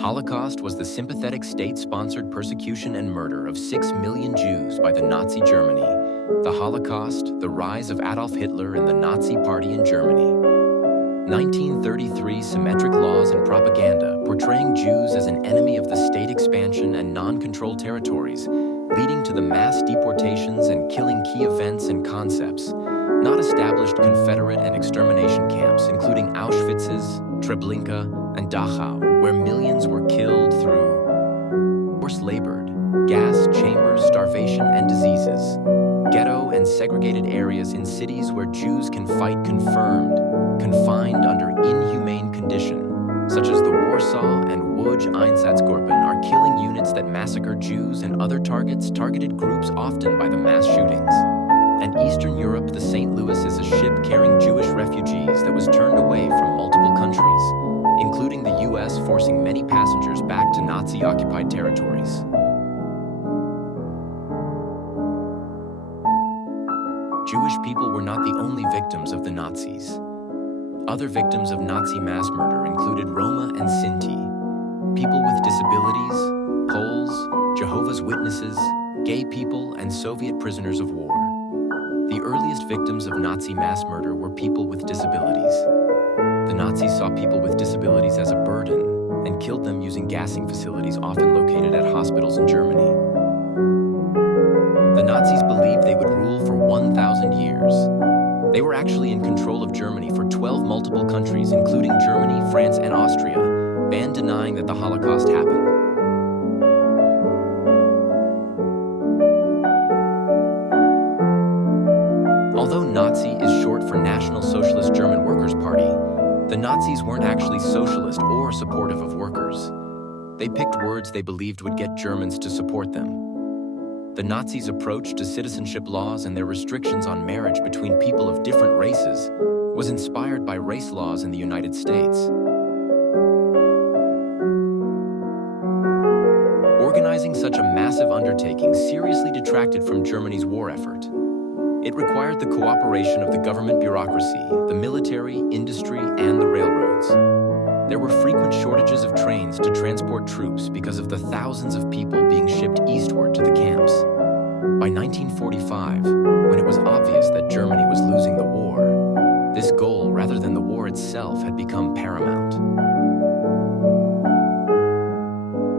Holocaust was the sympathetic state-sponsored persecution and murder of 6 million Jews by the Nazi Germany. The Holocaust, the rise of Adolf Hitler and the Nazi Party in Germany. 1933 symmetric laws and propaganda portraying Jews as an enemy of the state expansion and non-controlled territories, leading to the mass deportations and killing key events and concepts. Not established Confederate and extermination camps, including Auschwitz's, Treblinka, and Dachau, where millions were killed through forced labor, gas chambers, starvation, and diseases. Ghetto and segregated areas in cities where Jews can fight confined under inhumane conditions, such as the Warsaw and Łódź Einsatzgruppen, are killing units that massacre Jews and other targeted groups, often by the mass shootings. And Eastern Europe, the St. Louis is a ship carrying Jewish refugees that was turned away from multiple countries, including the U.S., forcing many passengers back to Nazi-occupied territories. Jewish people were not the only victims of the Nazis. Other victims of Nazi mass murder included Roma and Sinti, people with disabilities, Poles, Jehovah's Witnesses, gay people, and Soviet prisoners of war. The earliest victims of Nazi mass murder were people with disabilities. The Nazis saw people with disabilities as a burden and killed them using gassing facilities often located at hospitals in Germany. The Nazis believed they would rule for 1,000 years. They were actually in control of Germany for 12 multiple countries, including Germany, France, and Austria, banned denying that the Holocaust happened. Although Nazi is short for National Socialist German Workers' Party, the Nazis weren't actually socialist or supportive of workers. They picked words they believed would get Germans to support them. The Nazis' approach to citizenship laws and their restrictions on marriage between people of different races was inspired by race laws in the United States. Organizing such a massive undertaking seriously detracted from Germany's war effort. It required the cooperation of the government bureaucracy, the military, industry, and the railroads. There were frequent shortages of trains to transport troops because of the thousands of people being shipped eastward to the camps. By 1945, when it was obvious that Germany was losing the war, this goal, rather than the war itself, had become paramount.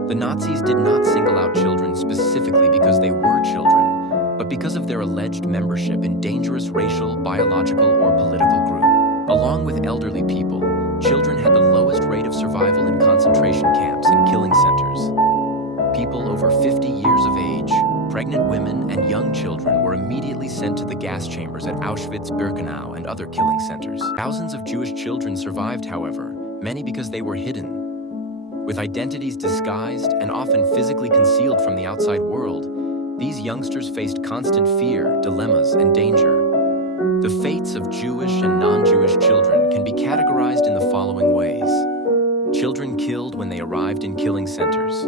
The Nazis did not single out children specifically because they were children, but because of their alleged membership in dangerous racial, biological, or political group. Along with elderly people, children had the lowest rate of survival in concentration camps and killing centers. People over 50 years of age, pregnant women, and young children were immediately sent to the gas chambers at Auschwitz, Birkenau, and other killing centers. Thousands of Jewish children survived, however, many because they were hidden. With identities disguised and often physically concealed from the outside world, these youngsters faced constant fear, dilemmas, and danger. The fates of Jewish and non-Jewish children can be categorized in the following ways. Children killed when they arrived in killing centers.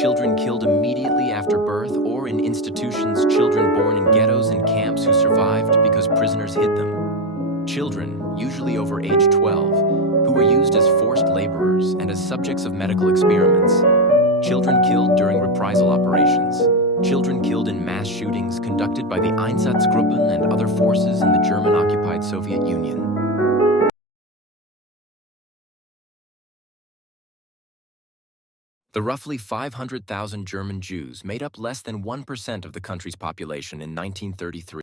Children killed immediately after birth or in institutions, children born in ghettos and camps who survived because prisoners hid them. Children, usually over age 12, who were used as forced laborers and as subjects of medical experiments. Children killed during reprisal operations. Children killed in mass shootings conducted by the Einsatzgruppen and other forces in the German-occupied Soviet Union. The roughly 500,000 German Jews made up less than 1% of the country's population in 1933.